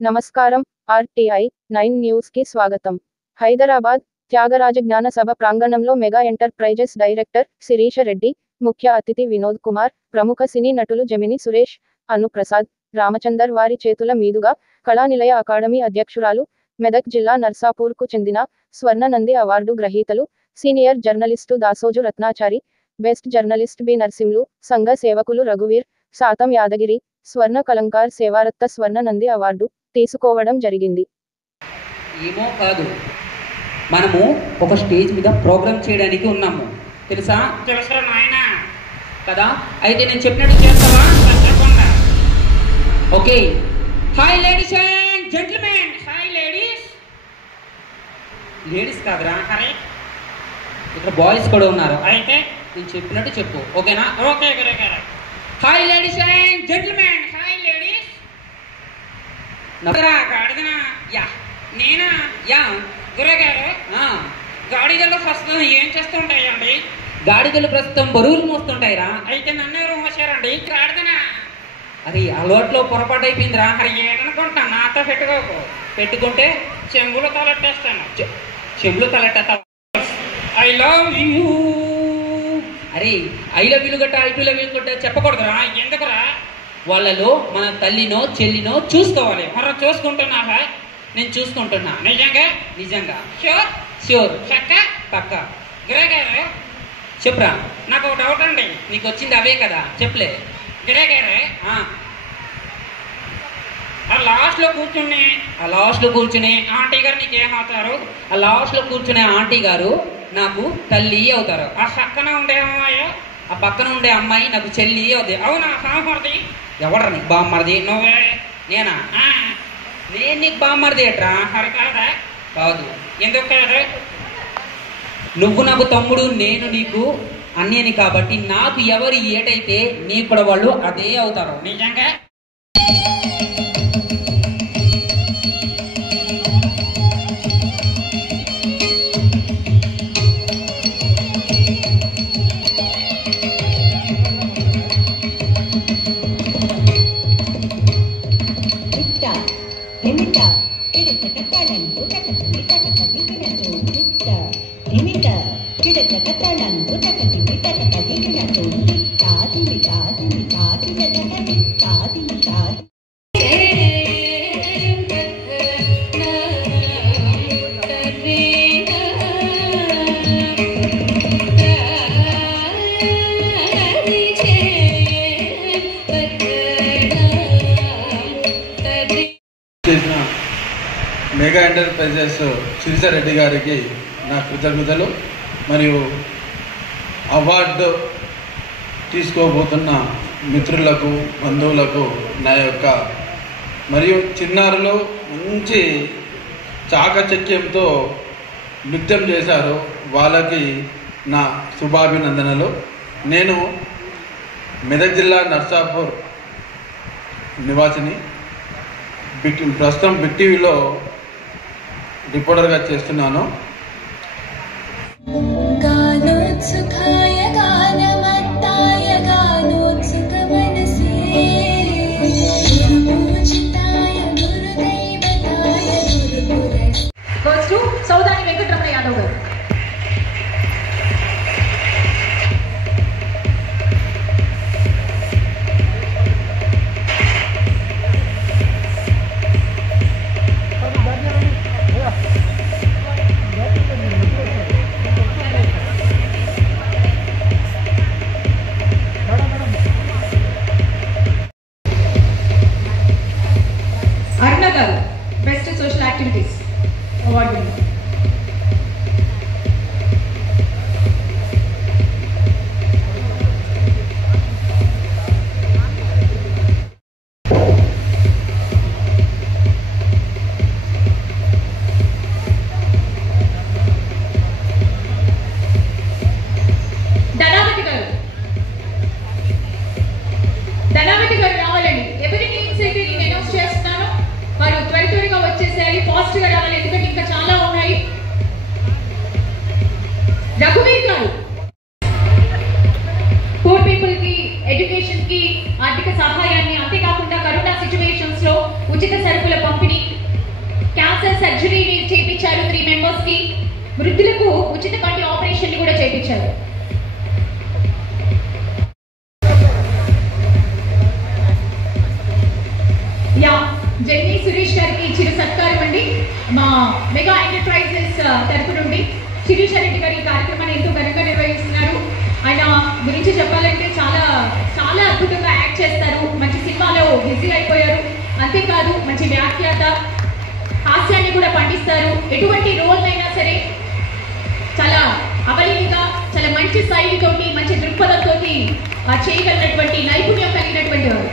నమస్కారం. ఆర్టీఐ 9 న్యూస్కి స్వాగతం. హైదరాబాద్ త్యాగరాజ జ్ఞాన సభ ప్రాంగణంలో mega enterprises director Sirisha Reddy, ముఖ్య అతిథి వినోద్ కుమార్, ప్రముఖ సినీ నటులు జెమిని సురేష్, అనుప్రసాద్, రామచందర్ వారి చేతుల మీదుగా కళానిలయ అకాడమీ అధ్యక్షురాలు, మెదక్ జిల్లా నర్సాపూర్కు చెందిన స్వర్ణ నంది అవార్డు గ్రహీతలు, senior journalist Dasoju Ratnachari, best journalist B Narsimlu, సంఘ సేవకులు రఘువీర్, సాతం యాదగిరి, స్వర్ణ కలంకార్ సేవారత్న స్వర్ణ నంది అవార్డు తీసుకోవడం జరిగింది. ఏమో కాదు, మనము ఒక స్టేజ్ మీద ప్రోగ్రామ్ చేయడానికి ఉన్నాము. తెలుసా? తెలుసురా నాయనా. కదా, అయితే నేను చెప్పినట్టు చేస్తావా? తప్పకుండా. Okay. Hi ladies and gentlemen. Hi ladies. Ladies కాదురా, అరే ఇక్కడ బాయ్స్ కూడా ఉన్నారు. అయితే నేను చెప్పినట్టు చెప్పు, ఓకేనా? ఓకే గురుగారు. Hi ladies and gentlemen. Hi ladies. నవ్వరా? గాడిదనా? యా. నేనా? యా. గురుగారు, ఆ. గాడిదల్లో ఫస్ట్ ఏం చేస్తుంటాయండి? గాడిదలు ప్రస్తుతం బరువులు మోస్తుంటాయిరా. అయితే నన్ను ఎవరు మోసారండి? గాడిదనా? అది అలవాట్లో పొరపాటు అయిపోయిందిరా. మరి ఏదనుకుంటా నాతో పెట్టుకోకు. పెట్టుకుంటే చెంబులో తలెట్టేస్తాను. చెవులు తలెట్టేస్తావు. I love you. అరే, ఐ లవ్ యూ గట్ట ఐ టు లవ్ యూ గట్ట చెప్పకూడదురా. ఎందుకురా? వాళ్ళలో మన తల్లినో చెల్లినో చూసుకోవాలి. మరి చూసుకుంటున్నావా? నేను చూసుకుంటున్నా. నిజంగా? నిజంగా. షూర్? ష్యూర్. చక్క? పక్క. గురుగారు, చెప్పురా. నాకు ఒక డౌట్ అండి. నీకు వచ్చింది అవే కదా, చెప్పలే. గురుగారు, ఆ లాస్ట్ లో కూర్చుని ఆ లాస్ట్ లో కూర్చునే ఆంటీ గారు నీకేమవుతారు? ఆ లాస్ట్ లో కూర్చునే ఆంటీ గారు నాకు తల్లి అవుతారు. ఆ పక్కన ఉండే అమ్మాయి ఆ పక్కన ఉండే అమ్మాయి నాకు చెల్లి అవుతుంది. అవునా? సామర్థి ఎవడరా నీకు బామ్మరిది? నువ్వే. నేనా? ఆ, నేను నీకు బామ్మరిది ఏట్రా? మరి కాదా? కాదు. ఎందుకు కాదు? నువ్వు నాకు తమ్ముడు, నేను నీకు అన్యని కాబట్టి నాకు ఎవరు ఏటైతే నీకు కూడా వాళ్ళు అదే అవుతారు. నిజంగా? చేసిన మెగా ఎంటర్ప్రైజెస్ శిరీష రెడ్డి గారికి నా కృతజ్ఞతలు. మరియు అవార్డు తీసుకోబోతున్న మిత్రులకు, బంధువులకు నా యొక్క, మరియు చిన్నారులు మంచి చాకచక్యంతో నృత్యం చేశారు, వాళ్ళకి నా శుభాభినందనలు. నేను మెదక్ జిల్లా నర్సాపూర్ నివాసిని. ప్రస్తుతం బిగ్ టీవీలో రిపోర్టర్గా చేస్తున్నాను. సౌదాని వెంకటరమణ యాదవ్ గారు. సర్జరీని చేయించారు 3 మెంబర్స్ కి. వృద్ధులకు ఉచిత కంటి ఆపరేషన్ కూడా చేయించారు. జెన్నీ సురేష్ గారికి చిరు సత్కారం అండి. మా మెగా ఎంటర్ప్రైజెస్ తరపు నుండి శిరీష రెడ్డి గారి ఈ కార్యక్రమాన్ని ఎంతో ఘనంగా నిర్వహిస్తున్నారు. ఆయన గురించి చెప్పాలంటే చాలా చాలా అద్భుతంగా యాక్ట్ చేస్తారు. మంచి సినిమాలో బిజీ అయిపోయారు. అంతేకాదు మంచి వ్యాఖ్యాత, హాస్యాన్ని కూడా పండిస్తారు. ఎటువంటి రోల్ అయినా సరే చాలా అవలీలగా, చాలా మంచి శైలితోటి, మంచి దృక్పథంతో చేయగలిగినటువంటి నైపుణ్యం కలిగినటువంటి వారు.